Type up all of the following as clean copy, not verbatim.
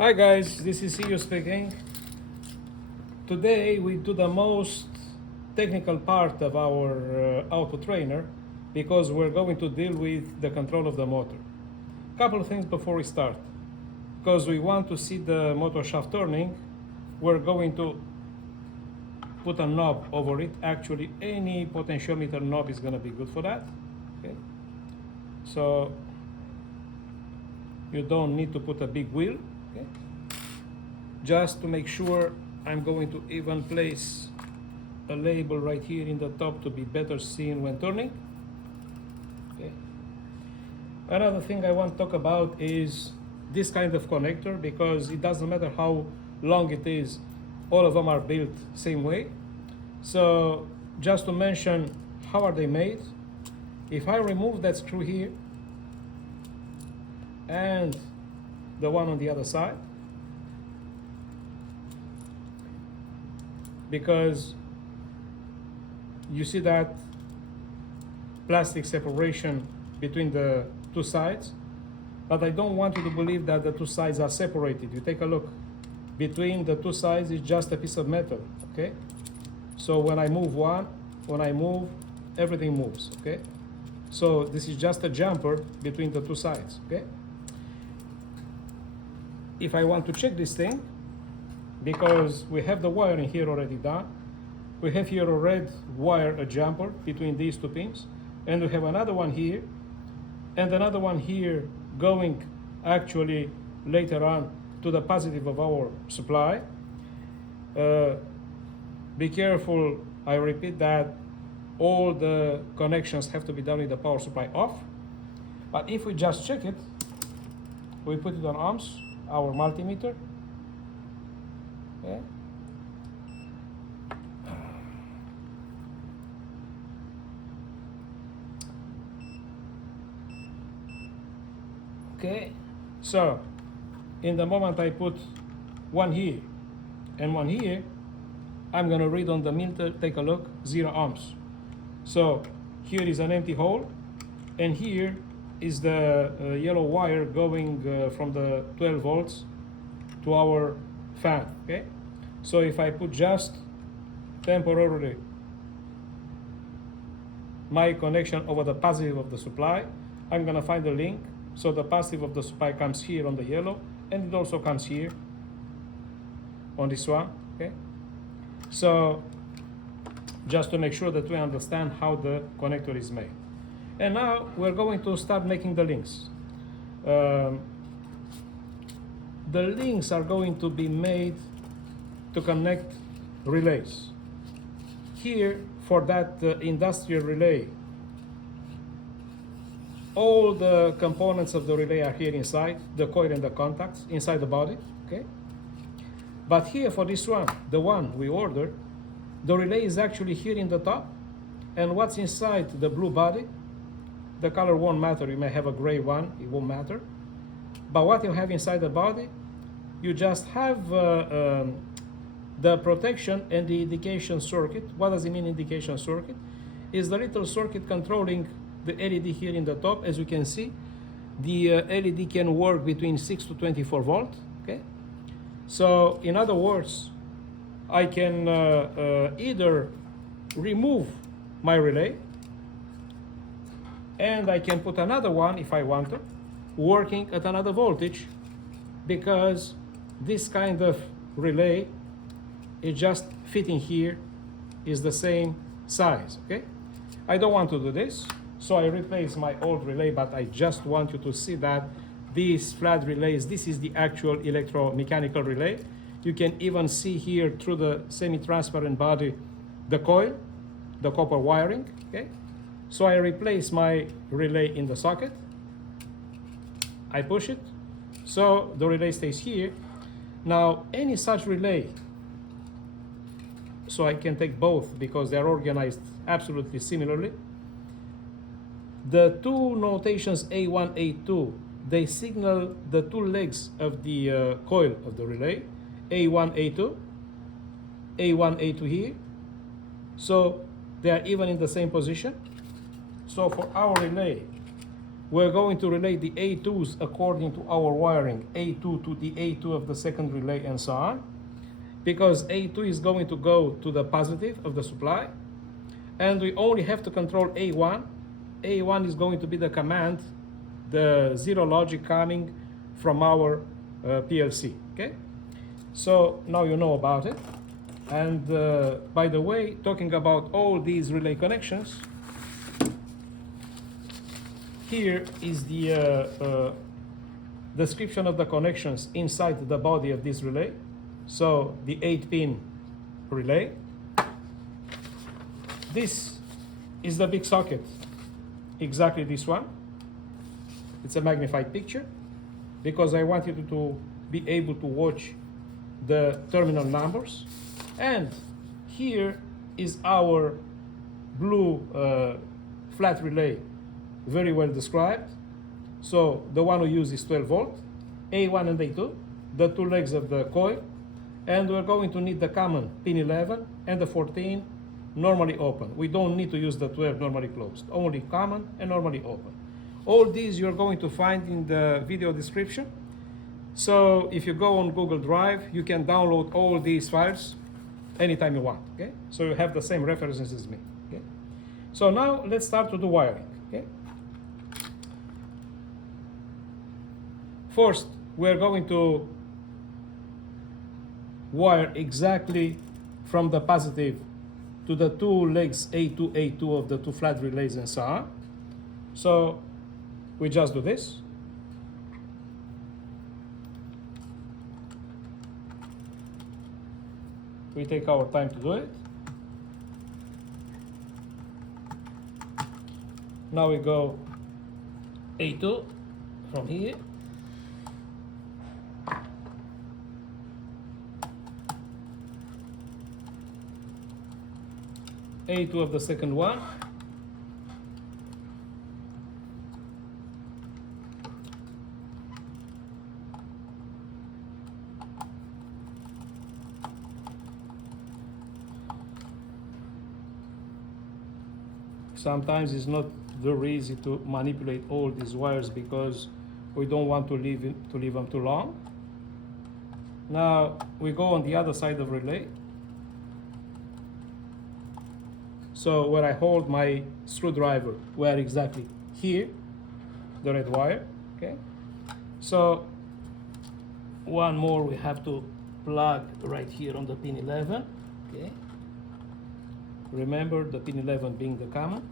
Hi guys, this is CEO speaking. Today we do the most technical part of our auto trainer because we're going to deal with the control of the motor. Couple of things before we start. Because we want to see the motor shaft turning, we're going to put a knob over it. Actually, any potentiometer knob is going to be good for that. Okay. So you don't need to put a big wheel. Okay. Just to make sure, I'm going to even place a label right here in the top to be better seen when turning. Okay. Another thing I want to talk about is this kind of connector, because it doesn't matter how long it is, all of them are built same way. So just to mention how are they made, if I remove that screw here and the one on the other side, because you see that plastic separation between the two sides, but I don't want you to believe that the two sides are separated. You take a look, between the two sides is just a piece of metal, okay? So when I move one, when I move, everything moves, okay? So this is just a jumper between the two sides, okay? If I want to check this thing, because we have the wiring here already done, we have here a red wire, a jumper between these two pins, and we have another one here, and another one here going actually later on to the positive of our supply. Be careful, I repeat that all the connections have to be done with the power supply off. But if we just check it, we put it on ohms, our multimeter. Okay. Okay, so in the moment I put one here and one here, I'm gonna read on the meter, take a look, 0 ohms. So here is an empty hole, and here is the yellow wire going from the 12 volts to our fan, okay? So if I put just temporarily my connection over the positive of the supply, I'm gonna find the link. So the positive of the supply comes here on the yellow, and it also comes here on this one, okay? So just to make sure that we understand how the connector is made. And now we're going to start making the links. The links are going to be made to connect relays. Here, for that industrial relay, all the components of the relay are here inside, the coil and the contacts inside the body, okay? But here for this one, the one we ordered, the relay is actually here in the top, and what's inside the blue body, the color won't matter. You may have a gray one, it won't matter. But what you have inside the body, you just have the protection and the indication circuit. What does it mean, indication circuit? Is the little circuit controlling the LED here in the top. As you can see, the LED can work between 6 to 24 volt, okay? So in other words, I can either remove my relay, and I can put another one if I want to, working at another voltage, because this kind of relay is just fitting here, is the same size, okay? I don't want to do this, so I replace my old relay, but I just want you to see that these flat relays, this is the actual electromechanical relay. You can even see here through the semi-transparent body the coil, the copper wiring, okay? So I replace my relay in the socket, I push it, so the relay stays here. Now any such relay, so I can take both because they're organized absolutely similarly. The two notations A1, A2, they signal the two legs of the coil of the relay, A1, A2, A1, A2 here. So they are even in the same position. So for our relay, we're going to relay the A2s according to our wiring, A2 to the A2 of the second relay and so on, because A2 is going to go to the positive of the supply, and we only have to control A1. A1 is going to be the command, the zero logic coming from our PLC, okay? So now you know about it. And by the way, talking about all these relay connections, here is the description of the connections inside the body of this relay. So the 8-pin relay. This is the big socket, exactly this one. It's a magnified picture because I want you to be able to watch the terminal numbers. And here is our blue flat relay, very well described. So the one we use is 12 volt, A1 and A2, the two legs of the coil, and we're going to need the common pin 11 and the 14 normally open. We don't need to use the 12 normally closed, only common and normally open. All these you're going to find in the video description. So if you go on Google Drive, you can download all these files anytime you want, okay? So you have the same references as me, okay? So now let's start to do wiring, okay? First, we're going to wire exactly from the positive to the two legs A2, A2 of the two flat relays and so on. So we just do this. We take our time to do it. Now we go A2 from here. A2 of the second one. Sometimes it's not very easy to manipulate all these wires because we don't want to leave them too long. Now we go on the other side of relay. So where I hold my screwdriver, where exactly here, the red wire, okay? So one more we have to plug right here on the pin 11, okay? Remember the pin 11 being the common.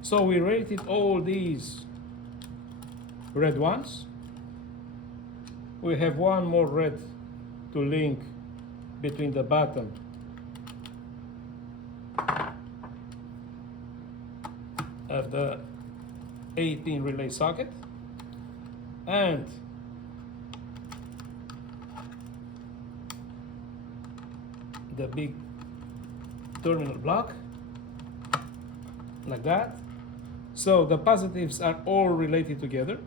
So we rated all these red ones. We have one more red to link between the bottom of the 8-pin relay socket and the big terminal block, like that. So the positives are all related together.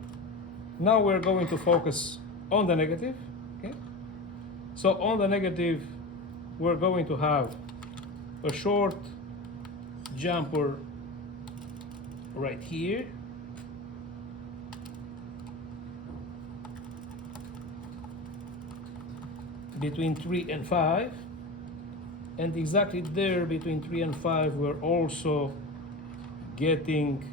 Now we're going to focus on the negative, okay? So on the negative, we're going to have a short jumper right here. Between 3 and 5. And exactly there between 3 and 5, we're also getting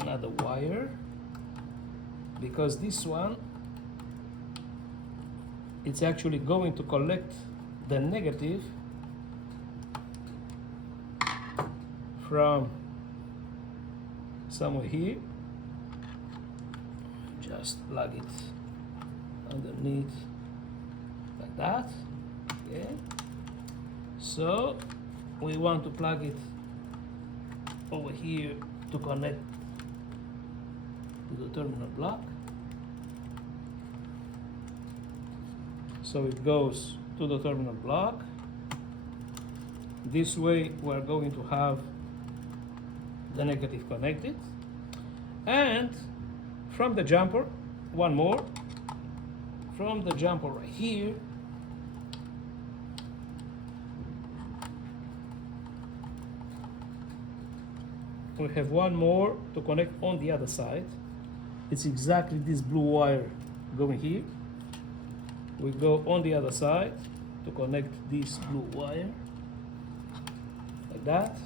another wire, because this one, it's actually going to collect the negative from somewhere here. Just plug it underneath like that, okay? So we want to plug it over here to connect to the terminal block. So it goes to the terminal block. This way we're going to have the negative connected. And from the jumper, one more, from the jumper right here, we have one more to connect on the other side. It's exactly this blue wire going here. We go on the other side to connect this blue wire, like that.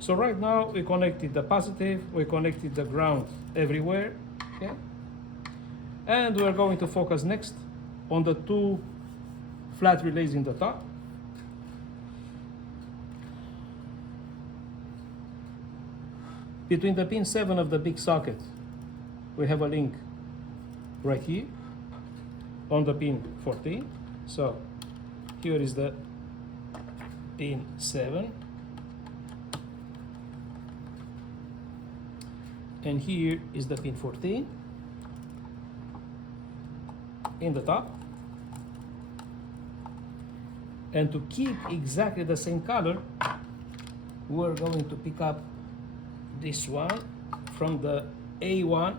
So right now we connected the positive, we connected the ground everywhere, okay? And we're going to focus next on the two flat relays in the top. Between the pin 7 of the big socket, we have a link right here on the pin 14. So here is the pin 7. And here is the pin 14 in the top. And to keep exactly the same color, we're going to pick up this one from the A1.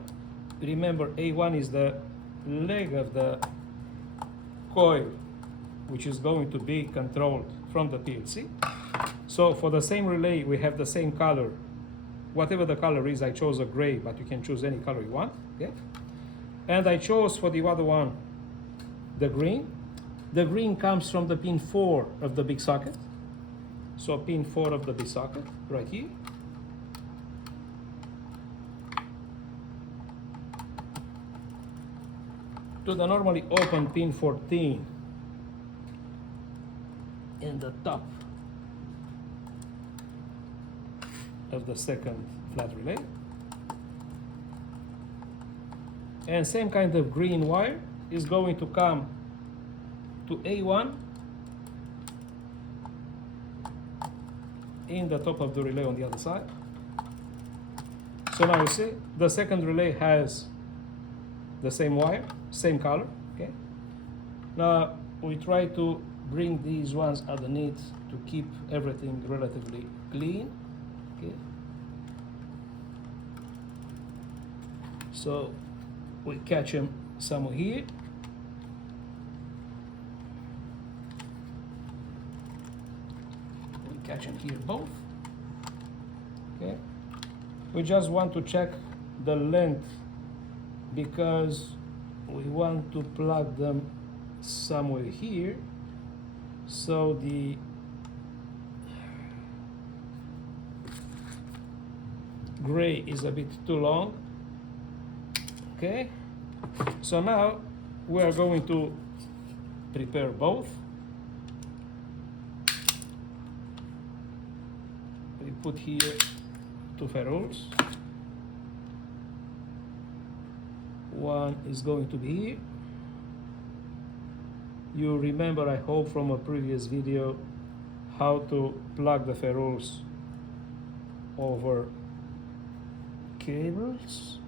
Remember, A1 is the leg of the coil, which is going to be controlled from the PLC. So for the same relay, we have the same color. Whatever the color is, I chose a gray, but you can choose any color you want, okay? And I chose for the other one, the green. The green comes from the pin 4 of the big socket. So pin 4 of the big socket, right here. To the normally open pin 14 in the top of the second flat relay. And same kind of green wire is going to come to A1 in the top of the relay on the other side. So now you see the second relay has the same wire, same color, okay? Now we try to bring these ones underneath to keep everything relatively clean, okay? So we catch them somewhere here. We catch them here both, okay? We just want to check the length because we want to plug them somewhere here, so the gray is a bit too long, okay? So now we are going to prepare both. We put here two ferrules. One is going to be here. You remember, I hope, from a previous video how to plug the ferrules over cables.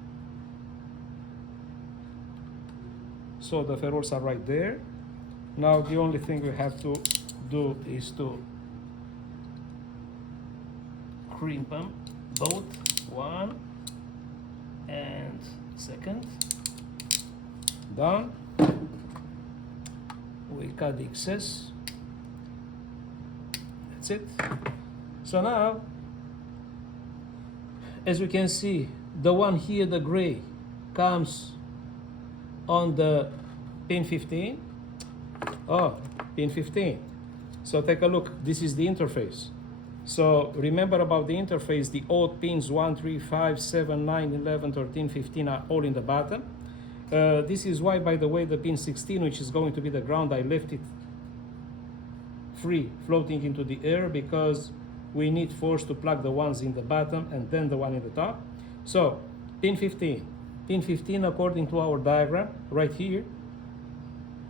So the ferrules are right there. Now the only thing we have to do is to crimp them both, one and second. Done. We cut the excess. That's it. So now, as you can see, the one here, the gray, comes on the pin 15. Oh, pin 15. So take a look. This is the interface. So remember about the interface, the old pins 1, 3, 5, 7, 9, 11, 13, 15 are all in the bottom. This is why, by the way, the pin 16, which is going to be the ground, I left it free, floating into the air, because we need first to plug the ones in the bottom and then the one in the top. So pin 15. Pin 15, according to our diagram right here,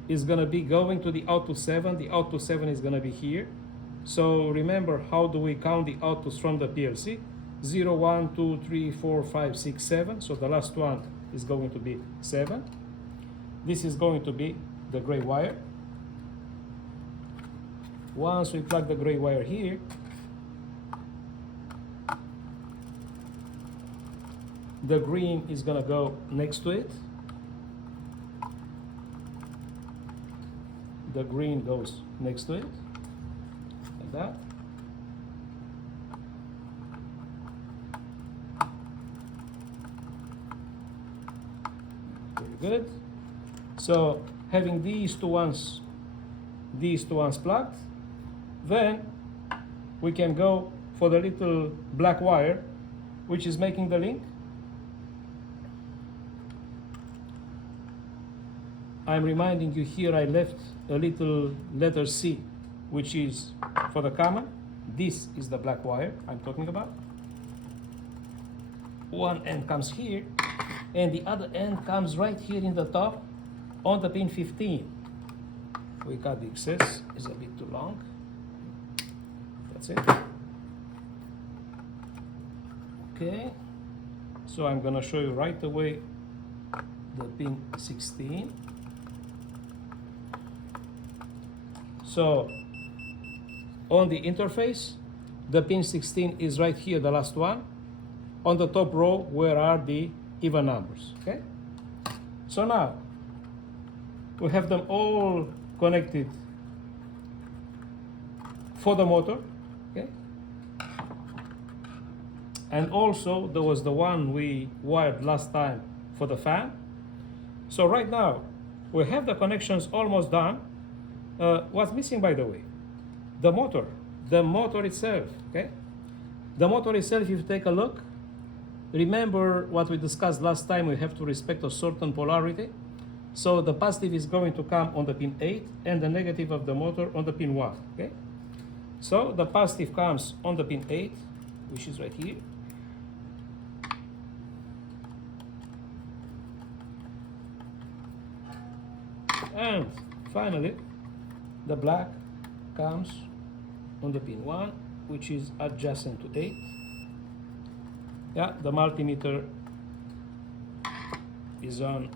is going to be going to the output 7. The output 7 is going to be here. So remember, how do we count the outputs from the PLC? 0, 1, 2, 3, 4, 5, 6, 7. So the last one is going to be 7. This is going to be the gray wire. Once we plug the gray wire here, the green is going to go next to it. the green goes next to it, like that. Very good. So having these two ones plugged, then we can go for the little black wire which is making the link. I'm reminding you here I left a little letter C, which is for the common. This is the black wire I'm talking about. One end comes here, and the other end comes right here in the top on the pin 15. We cut the excess, it's a bit too long. That's it. Okay, so I'm gonna show you right away the pin 16. So on the interface, the pin 16 is right here, the last one. On the top row, where are the even numbers, okay? So now, we have them all connected for the motor, okay? And also, there was the one we wired last time for the fan. So right now, we have the connections almost done. What's missing, by the way? The motor itself, okay? The motor itself, if you take a look, remember what we discussed last time, we have to respect a certain polarity. So the positive is going to come on the pin 8 and the negative of the motor on the pin 1, okay? So the positive comes on the pin 8, which is right here. And finally, the black comes on the pin 1, which is adjacent to 8. Yeah, the multimeter is on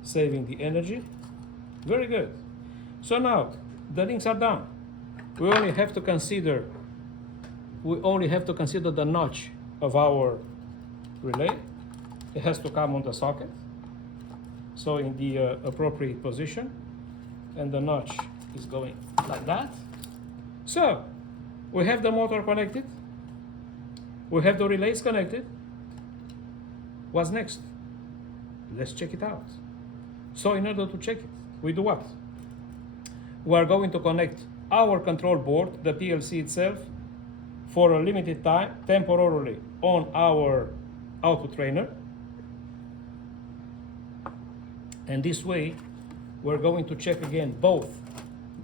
saving the energy. Very good. So now the links are done. We only have to consider the notch of our relay. It has to come on the socket, so in the appropriate position, and the notch is going like that. So we have the motor connected, we have the relays connected. What's next? Let's check it out. So in order to check it, we do what? We are going to connect our control board, the PLC itself, for a limited time, temporarily, on our auto trainer. And this way, we're going to check again both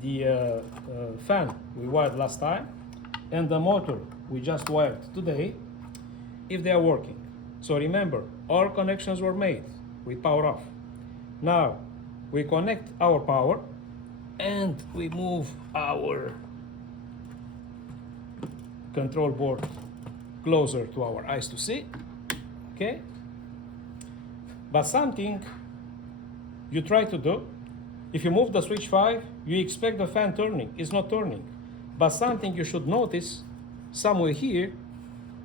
the fan we wired last time and the motor we just wired today, if they are working. So remember, all connections were made with power off. Now, we connect our power and we move our control board closer to our eyes to see, okay? But something you try to do, if you move the switch 5, you expect the fan turning. It's not turning. But something you should notice somewhere here,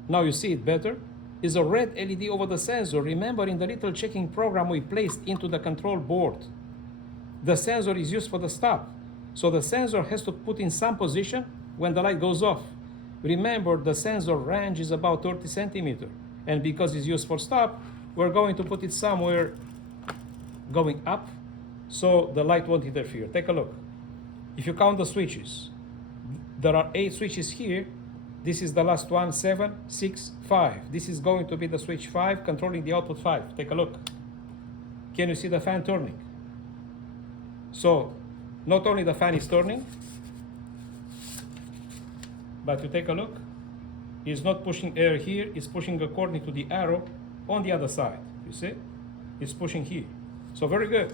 now you see it better, is a red LED over the sensor. Remember, in the little checking program we placed into the control board, the sensor is used for the stop. So the sensor has to put in some position when the light goes off. Remember, the sensor range is about 30 centimeters. And because it's used for stop, we're going to put it somewhere going up, so the light won't interfere. Take a look. If you count the switches, there are 8 switches here. This is the last one, 7, 6, 5. This is going to be the switch 5 controlling the output 5. Take a look. Can you see the fan turning? So not only the fan is turning, but you take a look, it's not pushing air here, it's pushing according to the arrow on the other side. You see? It's pushing here. So very good.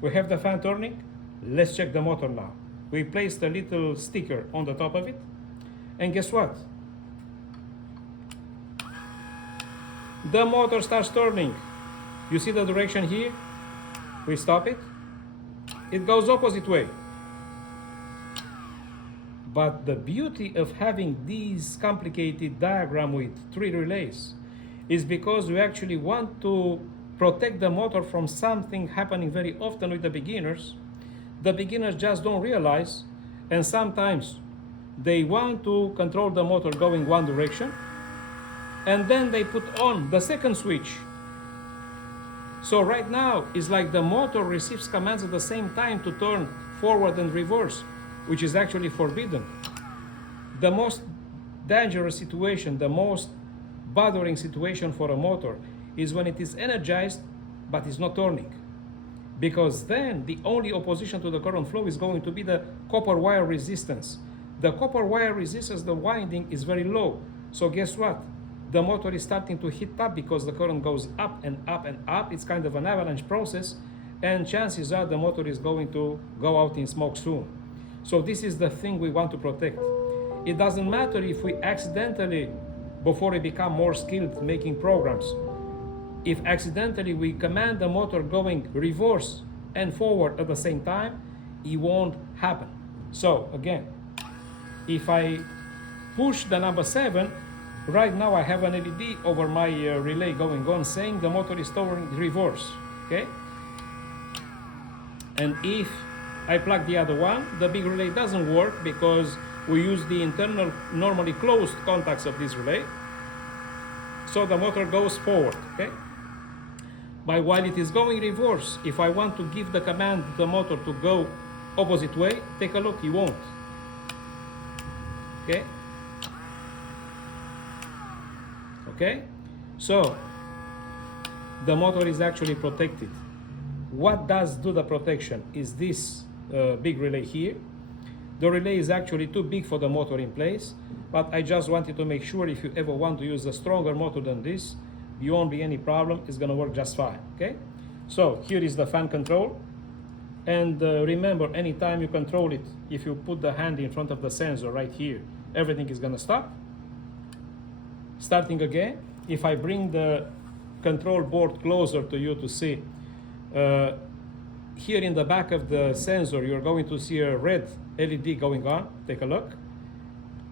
We have the fan turning. Let's check the motor now. We placed a little sticker on the top of it. And guess what? The motor starts turning. You see the direction here? We stop it. It goes opposite way. But the beauty of having this complicated diagram with 3 relays is because we actually want to protect the motor from something happening very often with the beginners. the beginners just don't realize, and sometimes they want to control the motor going one direction, and then they put on the second switch. So right now it's like the motor receives commands at the same time to turn forward and reverse, which is actually forbidden. The most dangerous situation, the most bothering situation for a motor is when it is energized but is not turning, because then the only opposition to the current flow is going to be the copper wire resistance. The copper wire resistance, the winding is very low, so guess what? The motor is starting to heat up because the current goes up and up and up. It's kind of an avalanche process, and chances are the motor is going to go out in smoke soon. So this is the thing we want to protect. It doesn't matter if we accidentally, before we become more skilled making programs, if accidentally we command the motor going reverse and forward at the same time, it won't happen. So again, if I push the number 7, right now I have an LED over my relay going on saying the motor is turning reverse, okay? And if I plug the other one, the big relay doesn't work because we use the internal, normally closed contacts of this relay. So the motor goes forward, okay? But while it is going reverse, if I want to give the command to the motor to go opposite way, take a look, it won't. Okay? Okay? So, the motor is actually protected. What does do the protection is this big relay here. The relay is actually too big for the motor in place, but I just wanted to make sure if you ever want to use a stronger motor than this, you won't be any problem, it's gonna work just fine, okay? So here is the fan control, and remember, anytime you control it, if you put the hand in front of the sensor right here, everything is gonna stop. Starting again, if I bring the control board closer to you to see, here in the back of the sensor, you're going to see a red LED going on. Take a look.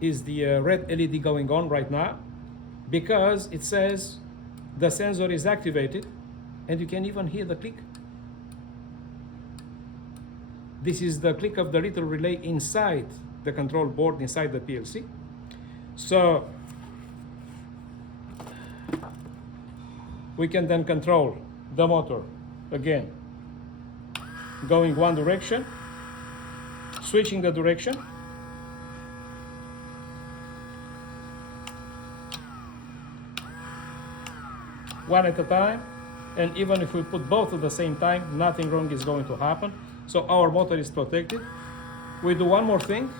Is the red LED going on right now? Because it says the sensor is activated, and you can even hear the click. This is the click of the little relay inside the control board, inside the PLC. So we can then control the motor again, going one direction, switching the direction, one at a time, and even if we put both at the same time, nothing wrong is going to happen. So our motor is protected. We do one more thing.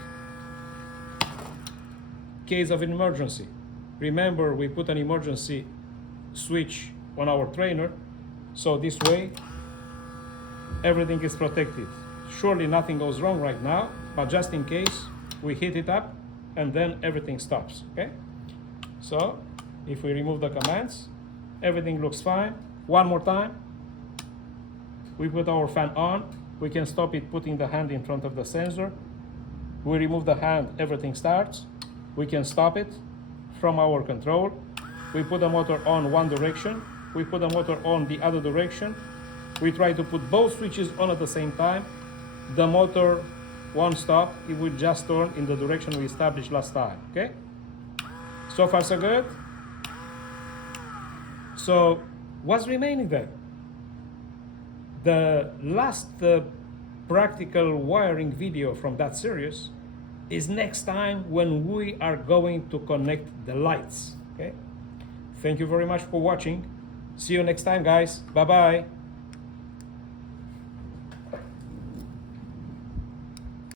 Case of an emergency. Remember, we put an emergency switch on our trainer, so this way everything is protected. Surely nothing goes wrong right now, but just in case, we hit it up and then everything stops, okay? So if we remove the commands, everything looks fine. One more time, we put our fan on. We can stop it putting the hand in front of the sensor. We remove the hand, everything starts. We can stop it from our control. We put the motor on one direction. We put the motor on the other direction. We try to put both switches on at the same time. The motor won't stop. It will just turn in the direction we established last time, okay? So far so good. So what's remaining then? The last practical wiring video from that series is next time when we are going to connect the lights, okay? Thank you very much for watching. See you next time, guys. Bye-bye.